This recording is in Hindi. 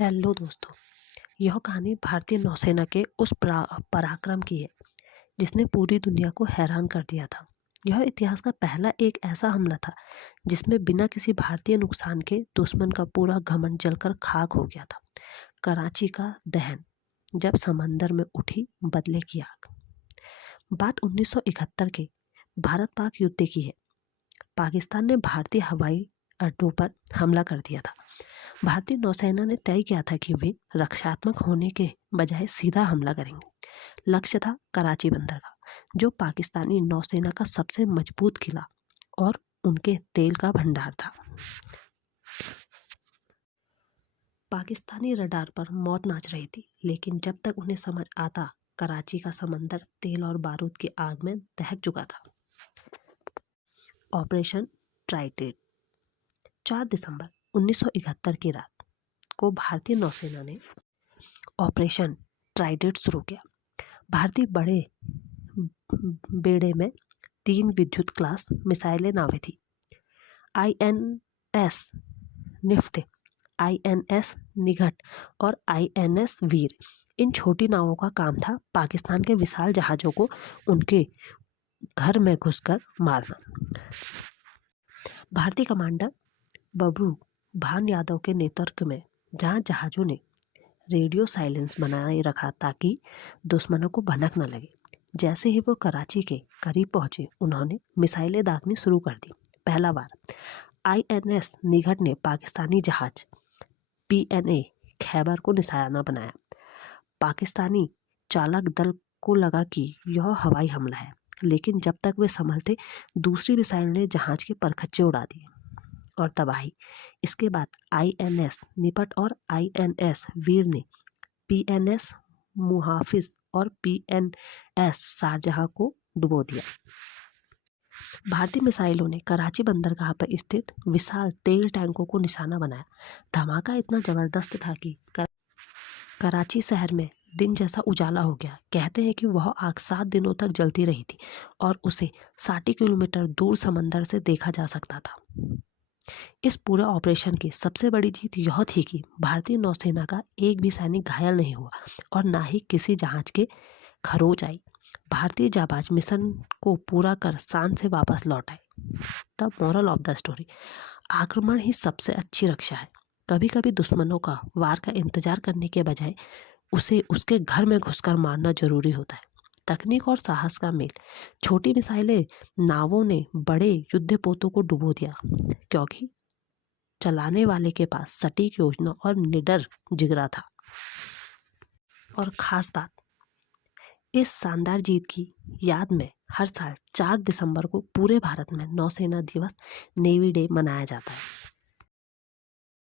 हेलो दोस्तों, यह कहानी भारतीय नौसेना के उस पराक्रम की है जिसने पूरी दुनिया को हैरान कर दिया था। यह इतिहास का पहला एक ऐसा हमला था जिसमें बिना किसी भारतीय नुकसान के दुश्मन का पूरा घमंड जलकर खाक हो गया था। कराची का दहन, जब समंदर में उठी बदले की आग। बात 1971 के भारत पाक युद्ध की है। पाकिस्तान ने भारतीय हवाई अड्डों पर हमला कर दिया था। भारतीय नौसेना ने तय किया था कि वे रक्षात्मक होने के बजाय सीधा हमला करेंगे। लक्ष्य था कराची बंदरगाह, जो पाकिस्तानी नौसेना का सबसे मजबूत किला और उनके तेल का भंडार था। पाकिस्तानी रडार पर मौत नाच रही थी, लेकिन जब तक उन्हें समझ आता, कराची का समंदर तेल और बारूद की आग में दहक चुका था। Operation Trident. 4 दिसंबर 1971 की रात को भारतीय नौसेना ने ऑपरेशन ट्राइडेंट शुरू किया। भारतीय बड़े बेड़े में 3 विद्युत क्लास मिसाइलें नावें थी। INS निफ्ट, INS निघट और INS वीर। इन छोटी नावों का काम था पाकिस्तान के विशाल जहाज़ों को उनके घर में घुसकर मारना। भारतीय कमांडर बब्रू भान यादव के नेतृत्व में जहां जहाज़ों ने रेडियो साइलेंस बनाए रखा ताकि दुश्मनों को भनक न लगे। जैसे ही वो कराची के करीब पहुंचे, उन्होंने मिसाइलें दागनी शुरू कर दी। पहला बार INS निघट ने पाकिस्तानी जहाज PNA खैबर को निशाना बनाया। पाकिस्तानी चालक दल को लगा कि यह हवाई हमला है, लेकिन जब तक वे संभलते, दूसरी मिसाइल ने जहाज के परखच्चे उड़ा दिए और तबाही। इसके बाद INS निपट और INS वीर ने PNS मुहाफिज और PNS शारजहां को डुबो दिया। भारतीय मिसाइलों ने कराची बंदरगाह पर स्थित विशाल तेल टैंकों को निशाना बनाया। धमाका इतना जबरदस्त था कि कराची शहर में दिन जैसा उजाला हो गया। कहते हैं कि वह आग 7 दिनों तक जलती रही थी और उसे 60 किलोमीटर दूर समंदर से देखा जा सकता था। इस पूरे ऑपरेशन की सबसे बड़ी जीत यह थी कि भारतीय नौसेना का एक भी सैनिक घायल नहीं हुआ और ना ही किसी जहाज के खरोंच आई। भारतीय जाबाज मिशन को पूरा कर शान से वापस लौट आए। The moral of the story: आक्रमण ही सबसे अच्छी रक्षा है। कभी कभी दुश्मनों का वार का इंतजार करने के बजाय उसे उसके घर में घुसकर मारना जरूरी होता है। तकनीक और साहस का मेल। छोटी मिसाइलें नावों ने बड़े युद्धपोतों को डुबो दिया, क्योंकि चलाने वाले के पास सटीक योजना और निडर जिगरा था। और खास बात, इस शानदार जीत की याद में हर साल 4 दिसंबर को पूरे भारत में नौसेना दिवस, नेवी डे मनाया जाता है।